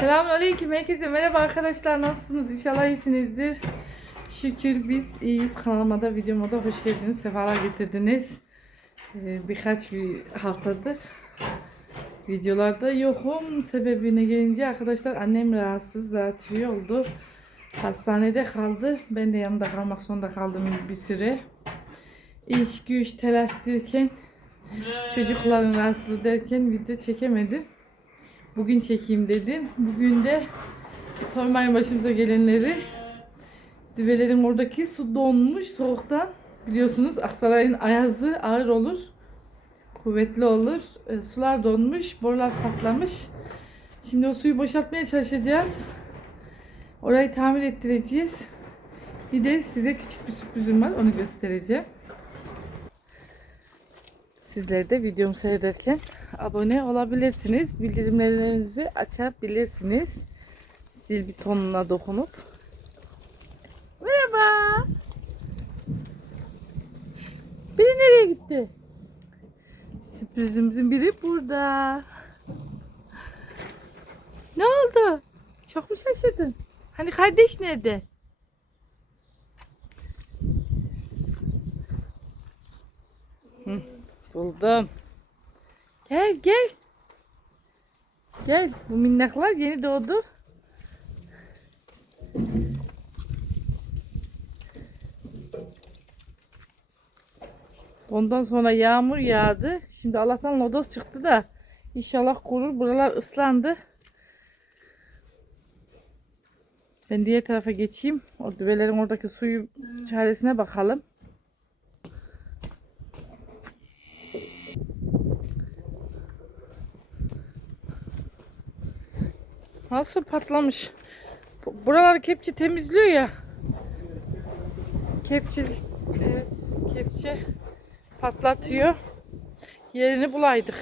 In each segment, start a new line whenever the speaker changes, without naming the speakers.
Selamünaleyküm herkese merhaba arkadaşlar. Nasılsınız? İnşallah iyisinizdir. Şükür biz iyiyiz. Kanalıma da videoma da hoş geldiniz. Sefalar getirdiniz. Ee, birkaç bir haftadır videolarda yokum. Sebebine gelince arkadaşlar annem rahatsız zatürre oldu. Hastanede kaldı. Ben de yanında kalmak zorunda kaldım bir süre. İş güç telaş derken çocukların rahatsızlığı derken video çekemedim Bugün çekeyim dedim. Bugün de sormayın başımıza gelenleri. Düvelerin oradaki su donmuş soğuktan. Biliyorsunuz Aksaray'ın ayazı ağır olur. Kuvvetli olur. E, sular donmuş, borular patlamış. Şimdi o suyu boşaltmaya çalışacağız. Orayı tamir ettireceğiz. Bir de size küçük bir sürprizim var. Onu göstereceğim. Sizler de videomu seyrederken abone olabilirsiniz. Bildirimlerinizi açabilirsiniz. Zil butonuna dokunup. Merhaba. Biri nereye gitti? Sürprizimizin biri burada. Ne oldu? Çok mu şaşırdın? Hani kardeş nerede? Hı. Buldum. Gel gel. Gel. Bu minnaklar yeni doğdu. Ondan sonra yağmur yağdı. Şimdi Allah'tan lodos çıktı da inşallah kurur. Buralar ıslandı. Ben diğer tarafa geçeyim. O düvelerin oradaki suyu çaresine bakalım. Nasıl patlamış? Bu- Buraları kepçe temizliyor ya. Kepçe, evet, kepçe patlatıyor. Yerini bulaydık.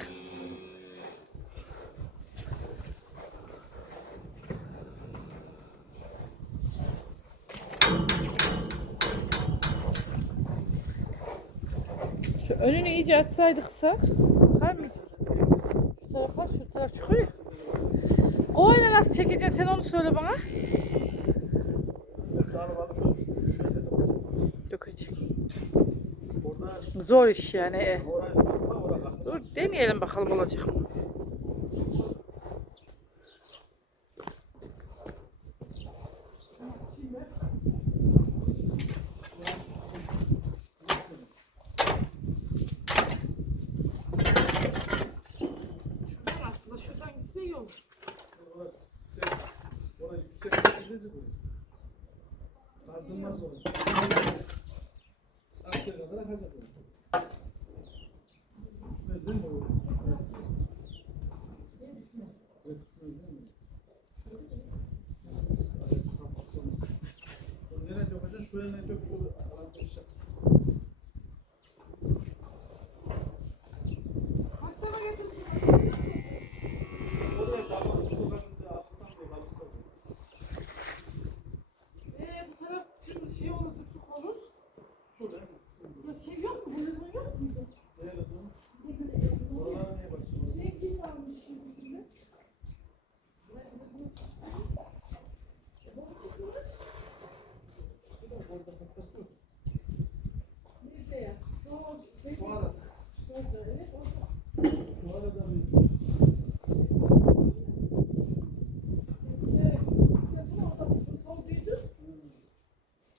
Şu önünü iyice açsaydıksa bakar mıydık? Şu tarafa, şu taraf çıkıyor ya. O öyle nasıl çekeceksin sen onu söyle bana. Dökecek. Zor iş yani. e. Dur deneyelim bakalım olacak mı? Şuradan aslında şuradan gitse iyi olur.
Kazınmaz olur. Saatleri kadar akacak olur. Düşmez değil mi o? Evet, düşmez değil mi? Bunu nereye dökeceksin? Şuraya ne dök? Şöyle alandıracağız.
Kaç sana getirdim?
Oraya damla, şurada kazınca atsan diye kalırsa.
Ee, bu taraf tüm şey olur, zıplık olur.
Şurada.
Burada şey yok mu? Bunun yok muydu?
Nereye dön?
Ne böyle?
Oralara niye başlıyorsun?
Rengi varmış şimdi şimdi. Nerede ya? Şu
Şu arada.
Şurada, evet, orada.
Şu arada bir
Evet, telefon orada sızıntı olduydu.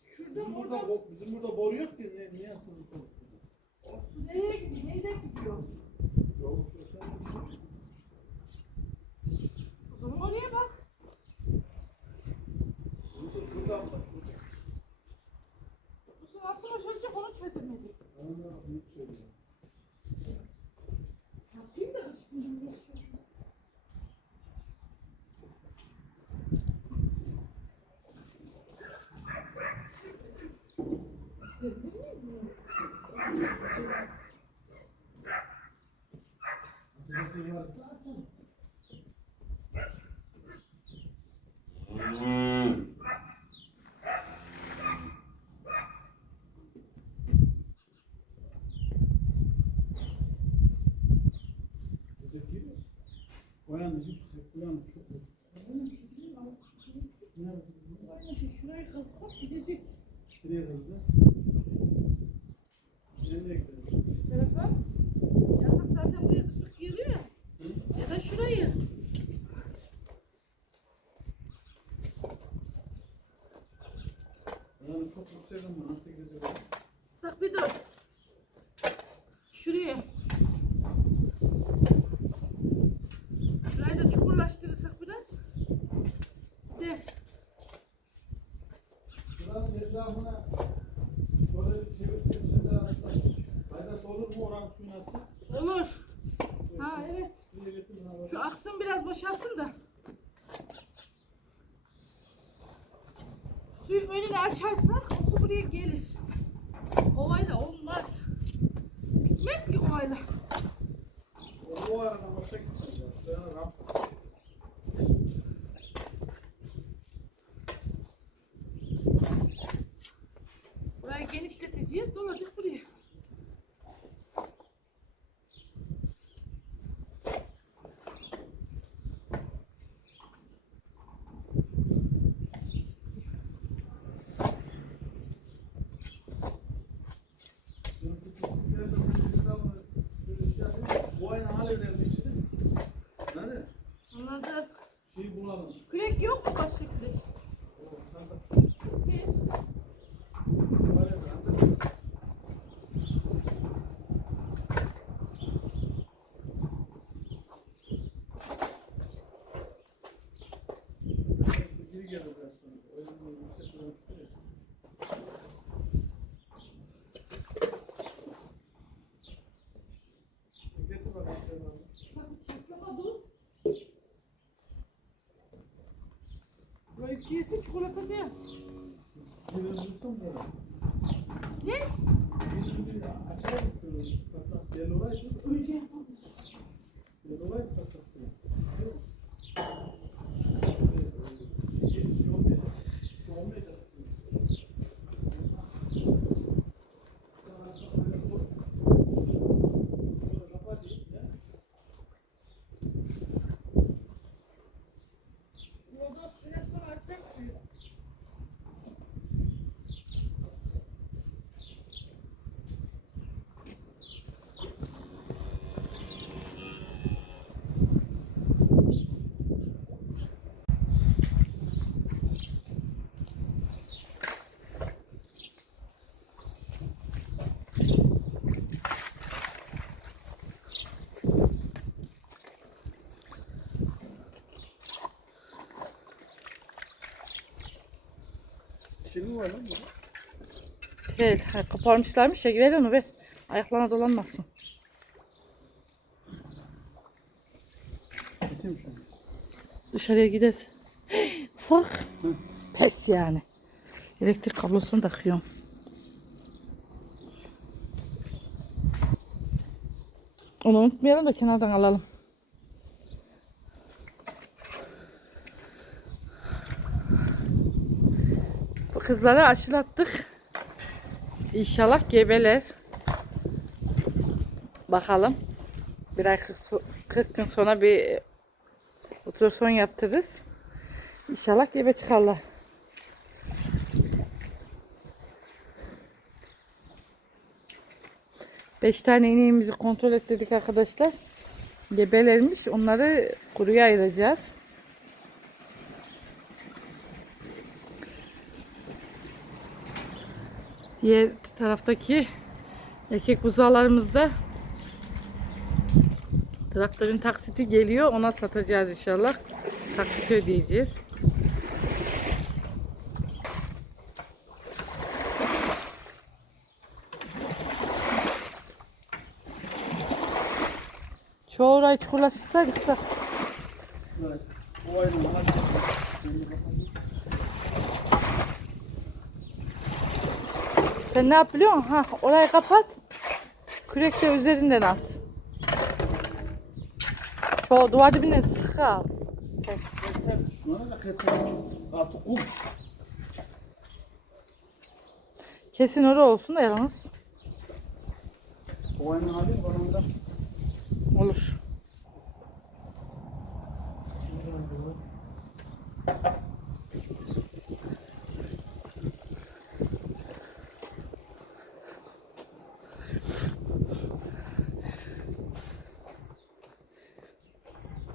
Şuradan
Bizim burada,
oradan
bo- bizim burada boru yok ki ne, niye sızıntı olur?
su nereye gidiyor? Neyden gidiyor?
Yok şurada.
O zaman oraya bak.
Şurada, şuradan da şurada.
Bu su nasıl boşalacak onu çözemedik.
Ondan büyük söylüyorum.
Yapayım da üç gün geçiyor.
Yana yüksek, bu yana çok yüksek.
Şurayı kazsak gidecek.
Nereye kazacağız? Nereye gidelim?
Şu tarafa. Yasak zaten buraya zıplık geliyor ya. Ya da şurayı.
Ben. Nasıl gideceğim?
Sak bir dur. Şuraya. Şurayı da çukurlaştırırsak biraz. De.
Şuranın etrafına böyle bir çevirsek şeyler atsak. Faydası olur mu oranın suyuna atsak?
Olur. Ha evet.
Buraya getirin ha.
Şu aksın biraz boşalsın da. Suyu önünü açarsak o su buraya gelir. Kovayla olmaz. Bitmez ki kovayla.
O, o aradan başka gitmez ya. Şuraya ramp.
Burayı genişleteceğiz. Dolacak buraya.
Senin şu pisliklerle bu etrafını şöyle şey yapayım. Bu aynı hal evlerin içinde. Nerede?
Anladım.
Şeyi bulalım.
Kürek yok mu başka kürek?
O çanta.
Getir.
Var ya, çanta. Su geri gelir biraz sonra. O yüzden yüksek bir çıkıyor ya. Getir bakalım. şöyle abi.
Tabii çatlama dur. Burayı kiyesi çikolata yaz.
Da.
Ne?
Bir bir açalım. Patlak. Gel oraya.
Önce yapalım.
Gel oraya patlak. şöyle. Değil mi? Şey, şey olmayacak. Su olmayacak. Şöyle kapatayım ya.
Yolda biraz sonra açmak suyu.
Şey mi var lan burada?
Kaparmışlarmış ya ver onu ver. Ayaklarına dolanmasın. Dışarıya gideriz. Sak. Pes yani. Elektrik kablosunu takıyorum. Onu unutmayalım da kenardan alalım. Bu kızları aşılattık. İnşallah gebeler. Bakalım. Bir ay 40, so- 40 gün sonra bir ultrason yaptırırız. İnşallah gebe çıkarlar. Beş tane ineğimizi kontrol ettirdik arkadaşlar. Gebelermiş. Onları kuruya ayıracağız. Diğer taraftaki erkek buzağlarımızda traktörün taksiti geliyor. Ona satacağız inşallah. Taksit ödeyeceğiz. Çoğu orayı çukurlaştırsaydık.
Evet. Bu aynı
Sen ne yap biliyor musun? Ha, orayı kapat. Kürek de üzerinden at. Şu duvar dibine sıkı al. Sen. Kesin orası olsun da yalnız. Olur.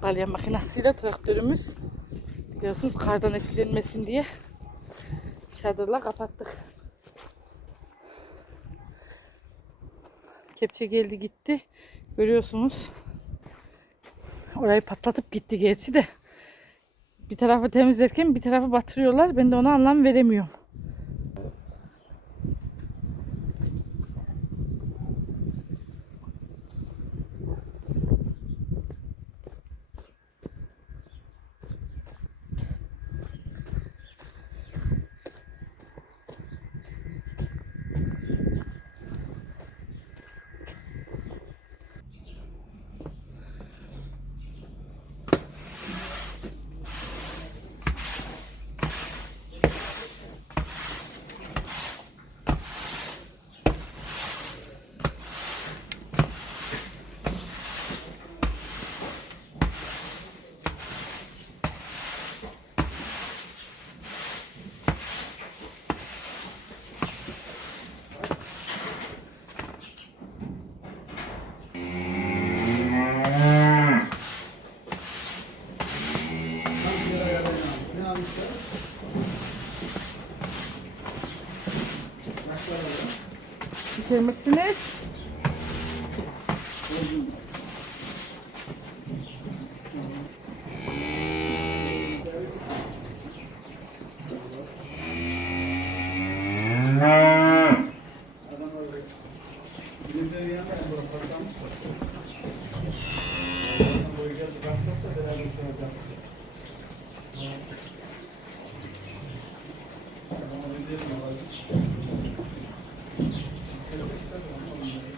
Balya makinesiyle traktörümüz biliyorsunuz kardan etkilenmesin diye çadırla kapattık. Kepçe geldi gitti. Görüyorsunuz. Orayı patlatıp gitti gerçi de. Bir tarafı temizlerken bir tarafı batırıyorlar. Ben de ona anlam veremiyorum. Bitirmişsiniz.
Adam orada. Bilimleri yanında yani burada patlamış var. Oradan böyle geldi, kastak da beraber şey yapacak. Adama bir diyelim alayım. Kelebekler var ama onları.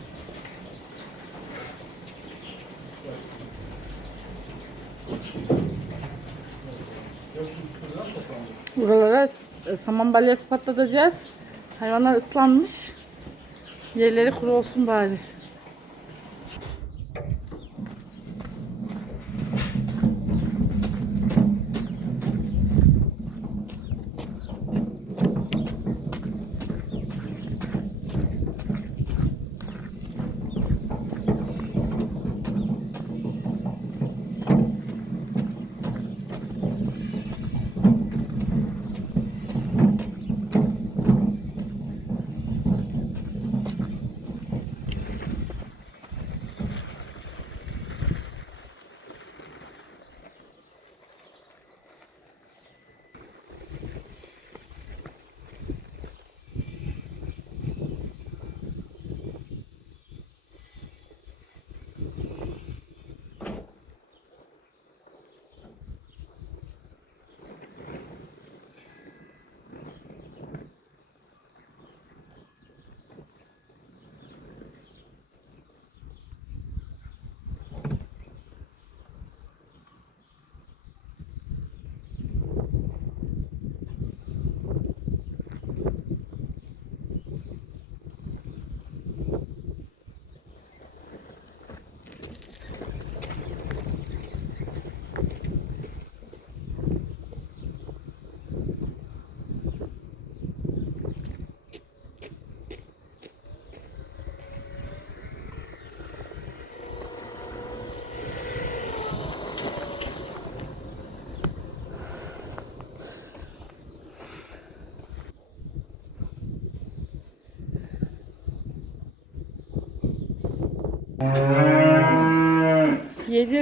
Dört yüz sırada toplandı.
Buralara e, saman balyası patlatacağız. Hayvanlar ıslanmış. Yerleri kuru olsun bari.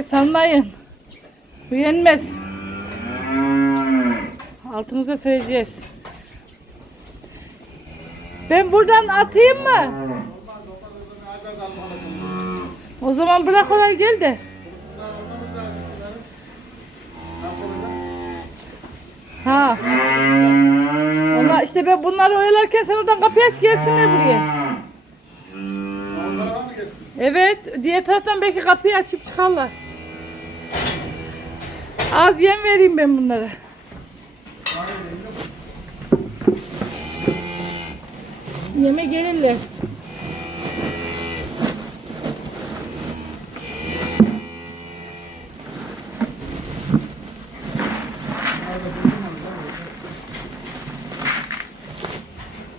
Sanmayın. Bu yenmez. Altınıza sereceğiz. Ben buradan atayım mı? O zaman bırak oraya gel de. Ha. Onlar işte ben bunları oyalarken sen oradan kapıyı aç gelsinler buraya. Evet, diğer taraftan belki kapıyı açıp çıkarlar. Az yem vereyim ben bunlara. Yeme gelirler.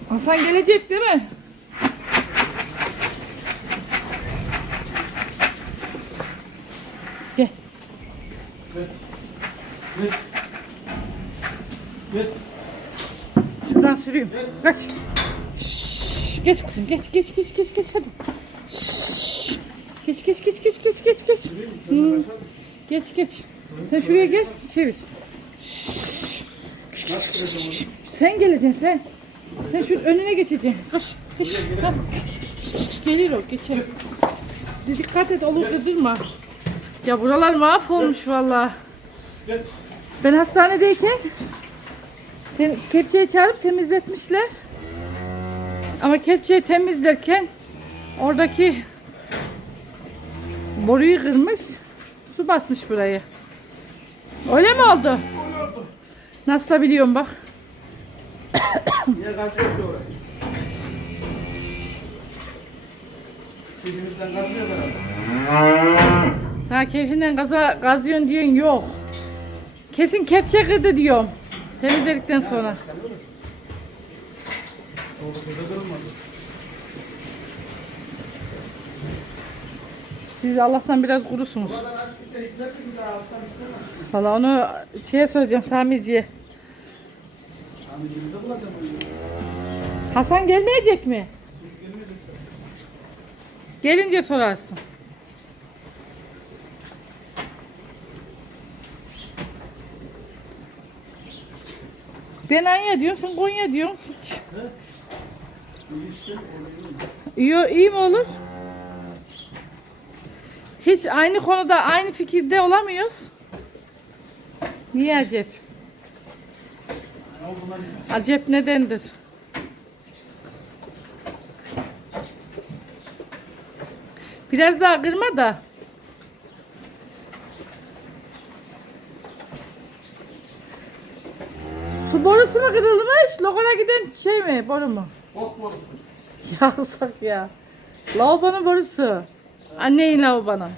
Hasan gelecek değil mi? Sürüyüm. Kaç. Şşş, Geç kızım. Geç geç geç geç geç hadi. Şşş. Geç geç geç geç geç geç geç. Hı. Geç geç. Sen şuraya gel. Çevir. Şşş. Sen geleceksin sen. Sen şu önüne geçeceksin. Koş. Koş. Ha. Gelir o geçer. Dikkat et olur kırdırma. Ya buralar mahvolmuş vallahi.
Geç.
Ben hastanedeyken tem- kepçeyi çağırıp temizletmişler. Ama kepçeyi temizlerken oradaki boruyu kırmış. Su basmış burayı. Öyle mi oldu? Nasıl biliyorum bak.
Niye gaz yok ki oraya? Birimizden gaz yok herhalde.
Sana keyfinden gaza, gazıyorsun diyorsun yok. Kesin kepçe kırdı diyorum. Temizledikten sonra. Siz Allah'tan biraz kurusunuz. Valla onu şeye soracağım tamirciye. Hasan gelmeyecek mi? Gelince sorarsın. Ben Anya diyorum, sen Konya diyorsun. Hiç.
İyi
İyi, mi olur? Hiç aynı konuda, aynı fikirde olamıyoruz. Niye acep? Acep nedendir? Biraz daha kırma da. Su borusu mu kırılmış? Lokala giden şey mi? Boru mu?
Ok borusu.
Yavsak ya. Lavabonun borusu. Anneyin lavabonu.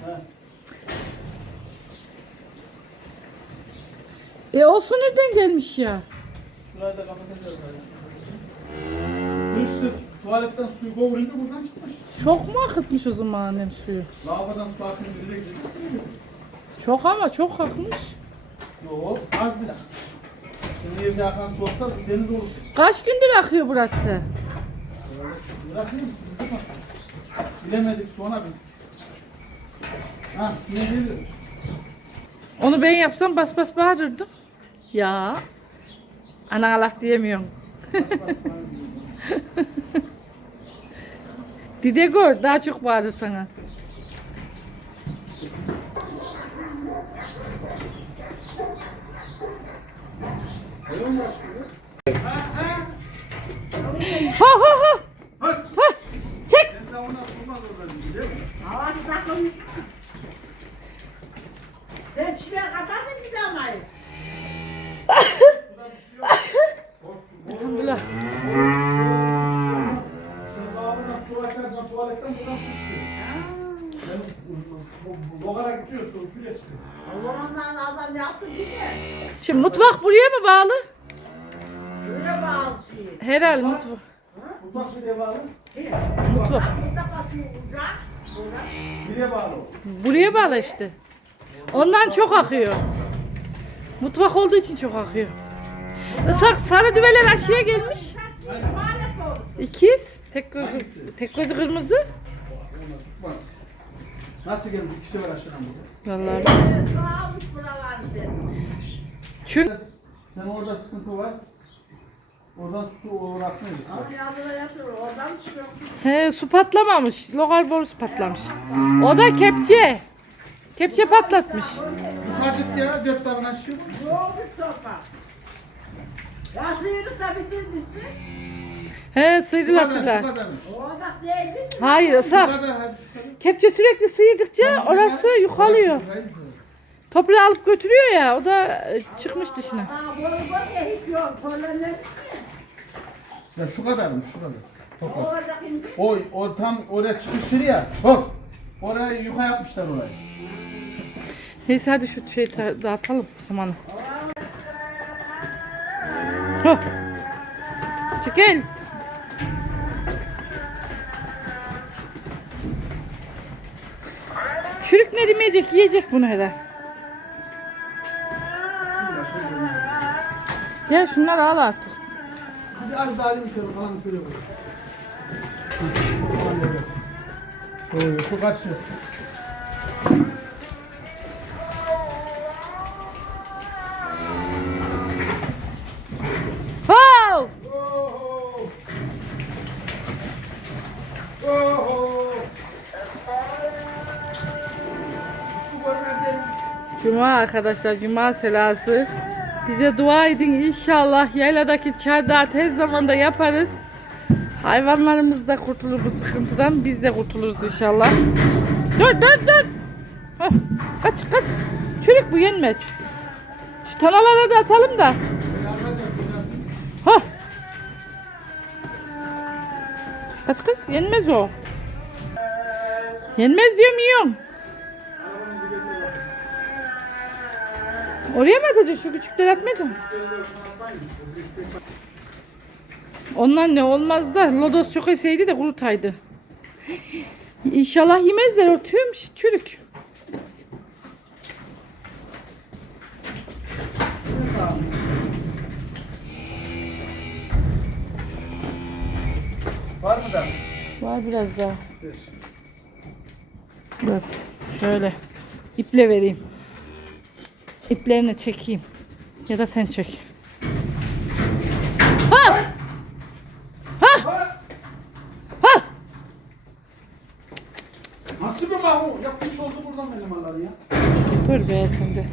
E o su nereden gelmiş ya?
Şurayı da kapatacağız. Su işte tuvaletten suyu kovurunca buradan çıkmış.
Çok mu akıtmış o zaman annem suyu?
Lavabodan su akınca direkt.
Çok ama çok akmış.
Yok az bir dakika. Şimdi evde akan su olsa deniz olur.
Kaç gündür akıyor burası?
Bırakayım. Bilemedik sonra bir. Ha ne gelir?
Onu ben yapsam bas bas bağırırdım. Ya. Ana laf diyemiyorum. Dide gör daha çok bağırır sana. Ha ha ha.
Ha!
ha. Çek.
Ben sana ondan kurban olurum biliyor musun?
Hava bakın. Sen şuraya kapatın bir daha mayı.
Elhamdülillah.
Sen lavabodan su açarsan tuvaletten buradan su çıkıyor. Ben Bogara gidiyor su şuraya çıkıyor.
Zamanlar adam yaptı bir de.
Şimdi mutfak buraya mı bağlı?
Öyle bağlı şey.
Herhalde mutfak.
O?
Buraya bağlı işte. Ondan çok akıyor. Mutfak olduğu için çok akıyor. Isak sarı düveler aşağıya gelmiş. İkiz. Tek gözü, tek gözü kırmızı.
Nasıl gelmiş? İkisi var aşağıdan burada.
Vallahi. Çünkü
Sen orada sıkıntı var. Oradan su uğratmayacak.
Ama yağmura yatıyor. Oradan çıkıyor.
he, su patlamamış. Lokal borusu patlamış. O da kepçe. Kepçe patlatmış.
Yukarıcık ya dört tane aşıyor.
Yoğmuş toprak. Ya sıyırırsa bitirmişsin.
He sıyrıla sıyrıla.
mi?
Hayır
şu kadar.
Kepçe sürekli sıyırdıkça orası
orası.
Toprağı alıp götürüyor ya o da e, çıkmış dışına.
Aa, boru boru ya hiç yok. Pollenlemiş mi?
Ya şu kadar
mı?
Şu
kadar. Toplam.
O, o oraya çıkış ya. Bak. Oraya yuka yapmışlar orayı.
Neyse hadi şu şeyi dağıtalım samanı. Hop. Çekil. Çürük ne demeyecek yiyecek bunu herhalde. Gel şunları al artık.
Bir az daha şöyle falan şöyle koy. Şöyle çok açacağız.
Wow!
Şu görmediğim
Cuma arkadaşlar, Cuma selası. Bize dua edin inşallah yayladaki çardağı tez zamanda yaparız. Hayvanlarımız da kurtulur bu sıkıntıdan. Biz de kurtuluruz inşallah. Dur dur dur. Hah, kaç kaç. Çürük bu yenmez. Şu tanalara da atalım da. Ha. Kaç kız yenmez o. Yenmez diyorum yiyorum. Oraya mı atacaksın? Şu küçükleri atmayacaksın. Ondan ne olmaz da lodos çok eseydi de kurutaydı. İnşallah yemezler o tüm çürük.
Var mı da?
Var biraz daha. Dur. Şöyle. iple vereyim. İplerini çekeyim. Ya da sen çek. Ha! Ha! Ha!
Nasıl bir mahu? Yapmış oldu buradan benim malları ya.
Dur be de.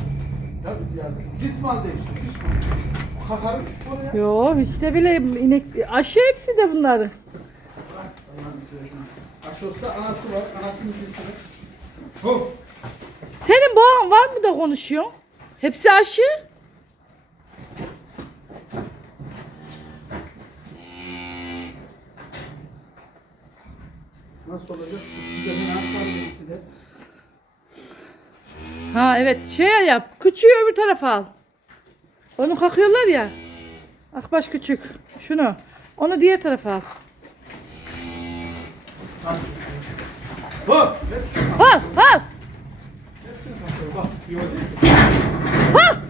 Tabii ya. Pis mal değişti. Pis mal. Kakarı düştü oraya.
Yo işte bile inek aşı hepsi de bunların.
Aşossa anası var. Anasının ikisi var. Ho!
Senin bağın var mı da konuşuyorsun? Hepsi aşı.
Nasıl olacak? Bir de ben de.
Ha evet şey yap. Küçüğü öbür tarafa al. Onu kakıyorlar ya. Akbaş küçük. Şunu. Onu diğer tarafa al.
Ho! Hepsini
Ha ha.
Hepsini kapıyor. Bak.
Ha.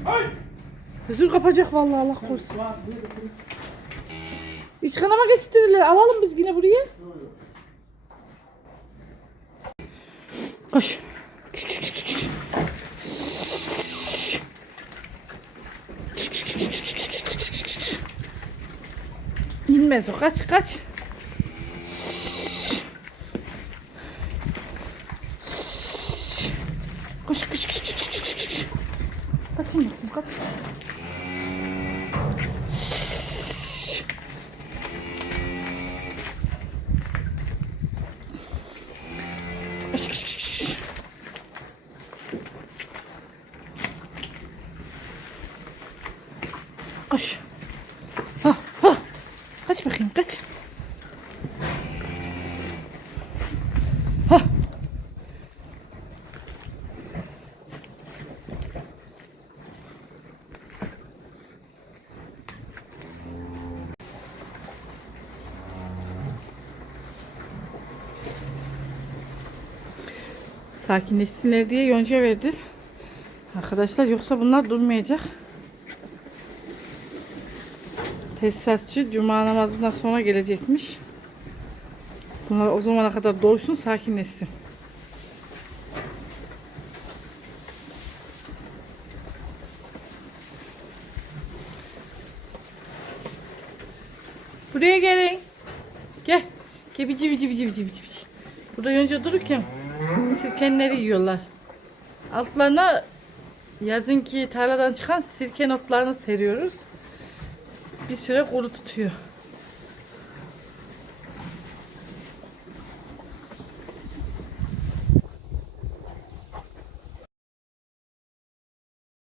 Gözür kapacak vallahi Allah korusun. İç kanama geçtirirler. Alalım biz yine buraya. Koş. İnmez o. Kaç kaç. Koş koş koş koş koş koş koş. época. Sakinleşsinler diye yonca verdi. Arkadaşlar yoksa bunlar durmayacak. Tesisatçı cuma namazından sonra gelecekmiş. Bunlar o zamana kadar doysun sakinleşsin. Buraya gelin. Gel. Gel bici bici bici bici. bici. Burada yonca dururken sirkenleri yiyorlar. Altlarına yazınki tarladan çıkan sirke notlarını seriyoruz. Bir süre kuru tutuyor.